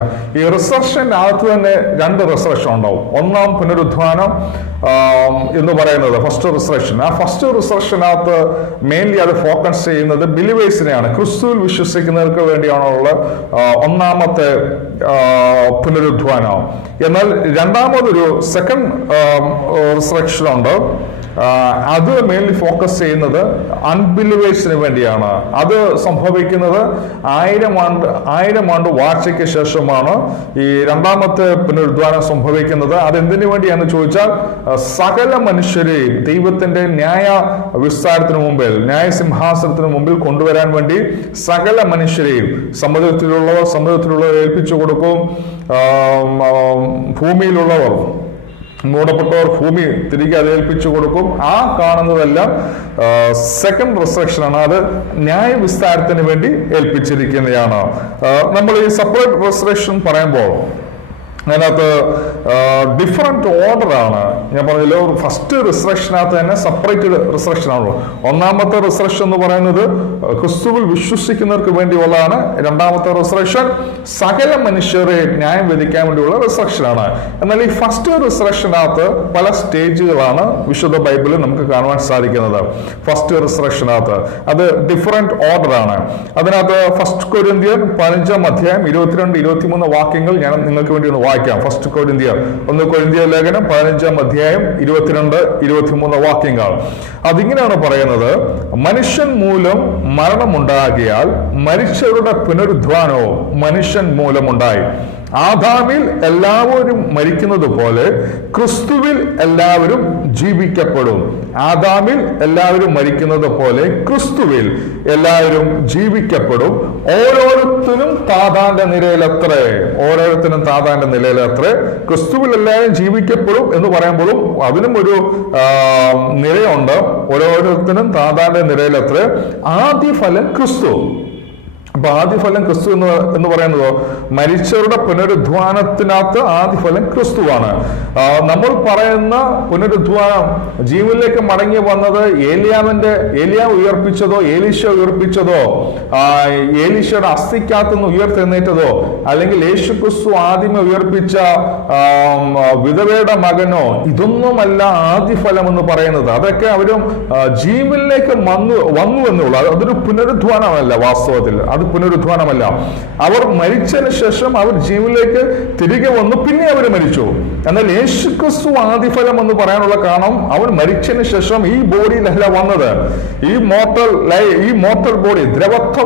ഈ റിസർഷനകത്ത് തന്നെ രണ്ട് റിസർഷൻ ഉണ്ടാവും. ഒന്നാം പുനരുദ്ധാനം എന്ന് പറയുന്നത് ഫസ്റ്റ് റിസർഷൻ. ആ ഫസ്റ്റ് റിസർഷനകത്ത് മെയിൻലി അത് ഫോക്കസ് ചെയ്യുന്നത് ബിലീവേഴ്സിനെയാണ്, ക്രിസ്തുവിൽ വിശ്വസിക്കുന്നവർക്ക് വേണ്ടിയാണുള്ള ഒന്നാമത്തെ പുനരുദ്ധാനം. എന്നാൽ രണ്ടാമതൊരു സെക്കൻഡ് റിസറക്ഷൻ ഉണ്ട്. അത് മെയിൻലി ഫോക്കസ് ചെയ്യുന്നത് അൺബിലീവേഴ്സിന് വേണ്ടിയാണ്. അത് സംഭവിക്കുന്നത് 1000 ആണ്ട് വാഴ്ചയ്ക്ക് ശേഷമാണ് ഈ രണ്ടാമത്തെ പുനരുദ്ധാനം സംഭവിക്കുന്നത്. അതെന്തിനു വേണ്ടിയാണെന്ന് ചോദിച്ചാൽ സകല മനുഷ്യരെയും ദൈവത്തിന്റെ ന്യായ വിസ്താരത്തിന് മുമ്പിൽ, ന്യായസിംഹാസനത്തിന് മുമ്പിൽ കൊണ്ടുവരാൻ വേണ്ടി സകല മനുഷ്യരെയും സമുദ്രത്തിലുള്ളവർ ഏൽപ്പിച്ചു കൊടുക്കും. ഭൂമിയിലുള്ളവർ, മൂടപ്പെട്ടവർ ഭൂമി തിരികെ അത് ഏൽപ്പിച്ചു കൊടുക്കും. ആ കാണുന്നതെല്ലാം സെക്കൻഡ് റിസറക്ഷനാണ്. അത് ന്യായവിസ്താരത്തിന് വേണ്ടി ഏൽപ്പിച്ചിരിക്കുന്നതാണ്. നമ്മൾ ഈ സെപ്പറേറ്റ് റിസറക്ഷൻ പറയുമ്പോൾ അതിനകത്ത് ഡിഫറെന്റ് ഓർഡറാണ്. ഞാൻ പറഞ്ഞല്ലോ, ഫസ്റ്റ് റിസറക്ഷനകത്ത് തന്നെ സെപ്പറേറ്റ് റിസറക്ഷൻ ആണല്ലോ. ഒന്നാമത്തെ റിസറക്ഷൻ എന്ന് പറയുന്നത് ക്രിസ്തുവിൽ വിശ്വസിക്കുന്നവർക്ക് വേണ്ടിയുള്ളതാണ്. രണ്ടാമത്തെ റിസറക്ഷൻ സകല മനുഷ്യരെ ന്യായം വിധിക്കാൻ വേണ്ടിയുള്ള റിസറക്ഷനാണ്. എന്നാൽ ഈ ഫസ്റ്റ് റിസറക്ഷനകത്ത് പല സ്റ്റേജുകളാണ് വിശുദ്ധ ബൈബിളിൽ നമുക്ക് കാണുവാൻ സാധിക്കുന്നത്. ഫസ്റ്റ് റിസറക്ഷനകത്ത് അത് ഡിഫറെന്റ് ഓർഡറാണ്. അതിനകത്ത് ഫസ്റ്റ് കൊരിന്ത്യർ 15 അധ്യായം 22-23 വാക്യങ്ങൾ ഞാൻ നിങ്ങൾക്ക് വേണ്ടി ഒന്ന് വായിക്കാം. ഫസ്റ്റ് കൊരിന്ത്യർ 1 കൊരിന്ത്യർ ലേഖനം 15 അധ്യായം 22-23 വാക്യങ്ങൾ. അതിങ്ങനെയാണ് പറയുന്നത്: മനുഷ്യൻ മൂലം മരണമുണ്ടാകിയാൽ മരിച്ചവരുടെ പുനരുദ്ധാനവും മനുഷ്യൻ മൂലമുണ്ടായി. ആദാമിൽ എല്ലാവരും മരിക്കുന്നത് പോലെ ക്രിസ്തുവിൽ എല്ലാവരും ജീവിക്കപ്പെടും. ആദാമിൽ എല്ലാവരും മരിക്കുന്നത് പോലെ ക്രിസ്തുവിൽ എല്ലാവരും ജീവിക്കപ്പെടും. ഓരോരുത്തരും താതാന്റെ നിലയിലത്രേ. ക്രിസ്തുവിൽ എല്ലാവരും ജീവിക്കപ്പെടും എന്ന് പറയുമ്പോഴും അതിനും ഒരു നിലയുണ്ട്. ഓരോരുത്തരും താതാന്റെ നിലയിലത്രേ. ആദ്യഫലം ക്രിസ്തു. അപ്പൊ ആദ്യഫലം ക്രിസ്തു എന്ന് പറയുന്നതോ, മരിച്ചവരുടെ പുനരുദ്ധാനത്തിനകത്ത് ആദ്യഫലം ക്രിസ്തുവാണ്. നമ്മൾ പറയുന്ന പുനരുദ്ധാനം ജീവനിലേക്ക് മടങ്ങി വന്നത് ഏലിയാവ് ഉയർപ്പിച്ചതോ, ഏലീശ ഉയർപ്പിച്ചതോ, ഏലീശയുടെ അസ്ഥിക്കകത്തുനിന്ന് ഉയർത്തെഴുന്നേറ്റതോ, അല്ലെങ്കിൽ യേശു ക്രിസ്തു ആദ്യമേ ഉയർപ്പിച്ച വിധവയുടെ മകനോ, ഇതൊന്നുമല്ല ആദ്യഫലം എന്ന് പറയുന്നത്. അതൊക്കെ അവരും ജീവനിലേക്ക് വന്നു എന്നുള്ളൂ. അതൊരു പുനരുദ്ധാനമല്ല. വാസ്തവത്തിൽ അത് പുനരുദ്ധാനമല്ല. അവർ മരിച്ചതിന് ശേഷം അവർ ജീവനിലേക്ക് തിരികെ വന്നു, പിന്നെ അവർ മരിച്ചു. എന്നാൽ യേശു ക്രിസ്തു ആദിഫലം എന്ന് പറയാനുള്ള കാരണം, അവൻ മരിച്ചതിന് ശേഷം ഈ ബോഡിയിലല്ല വന്നത്. ഈ മോർട്ടൽ ബോഡി, ദ്രവത്വം